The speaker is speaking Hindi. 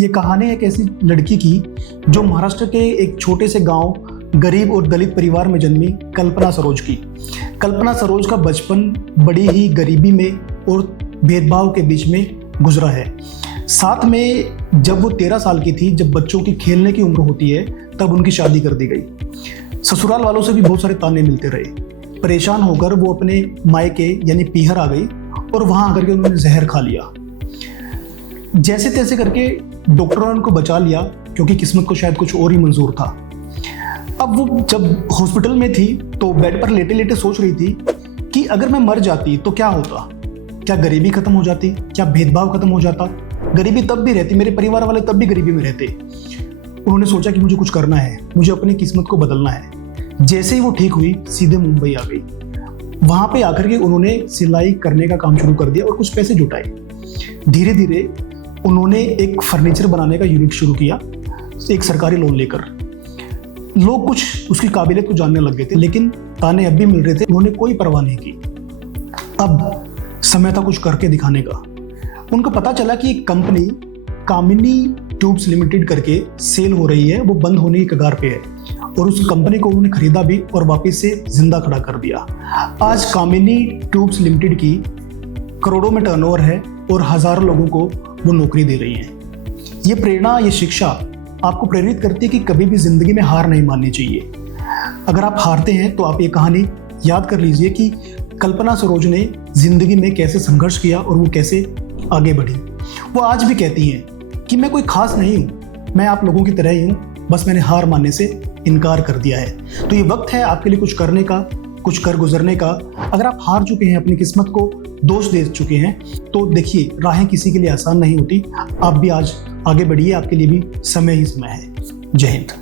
ये कहानी एक ऐसी लड़की की जो महाराष्ट्र के एक छोटे से गांव गरीब और दलित परिवार में जन्मी कल्पना सरोज की। कल्पना सरोज का बचपन बड़ी ही गरीबी में और भेदभाव के बीच में गुजरा है। साथ में जब वो 13 साल की थी, जब बच्चों की खेलने की उम्र होती है, तब उनकी शादी कर दी गई। ससुराल वालों से भी बहुत सारे ताने मिलते रहे। परेशान होकर वो अपने मायके यानी पीहर आ गई और वहां आकर के उन्होंने जहर खा लिया। जैसे तैसे करके डॉक्टरों ने उनको बचा लिया, क्योंकि किस्मत को शायद कुछ और ही मंजूर था। अब वो जब हॉस्पिटल में थी तो बेड पर लेटे लेटे सोच रही थी कि अगर मैं मर जाती तो क्या होता, क्या गरीबी खत्म हो जाती, क्या भेदभाव खत्म हो जाता। गरीबी तब भी रहती, मेरे परिवार वाले तब भी गरीबी में रहते। उन्होंने सोचा कि मुझे कुछ करना है, मुझे अपनी किस्मत को बदलना है। जैसे ही वो ठीक हुई, सीधे मुंबई आ गई। वहां पे आकर के उन्होंने सिलाई करने का काम शुरू कर दिया और कुछ पैसे जुटाए। धीरे धीरे उन्होंने एक फर्नीचर बनाने का यूनिट शुरू किया, एक सरकारी लोन लेकर। लोग कुछ उसकी काबिलियत को जानने लग गए थे, लेकिन ताने अब भी मिल रहे थे। उन्होंने कोई परवाह नहीं की। अब समय था कुछ करके दिखाने का। उनको पता चला कि एक कंपनी कामिनी ट्यूब्स लिमिटेड करके सेल हो रही है, वो बंद होने की कगार पे है। और उस कंपनी को उन्होंने खरीदा भी और वापस से जिंदा खड़ा कर दिया। आज कामिनी ट्यूब्स लिमिटेड की करोड़ों में टर्नओवर है और हजारों लोगों को वो नौकरी दे रही है। ये प्रेरणा, ये शिक्षा आपको प्रेरित करती है कि कभी भी जिंदगी में हार नहीं माननी चाहिए। अगर आप हारते हैं तो आप ये कहानी याद कर लीजिए कि कल्पना सरोज ने जिंदगी में कैसे संघर्ष किया और वो कैसे आगे बढ़ी। वो आज भी कहती हैं कि मैं कोई खास नहीं हूँ, मैं आप लोगों की तरह ही हूँ, बस मैंने हार मानने से इनकार कर दिया है। तो ये वक्त है आपके लिए कुछ करने का, कुछ कर गुजरने का। अगर आप हार चुके हैं, अपनी किस्मत को दोष दे चुके हैं, तो देखिए, राहें किसी के लिए आसान नहीं होती। आप भी आज आगे बढ़िए, आपके लिए भी समय ही समय है। जय हिंद।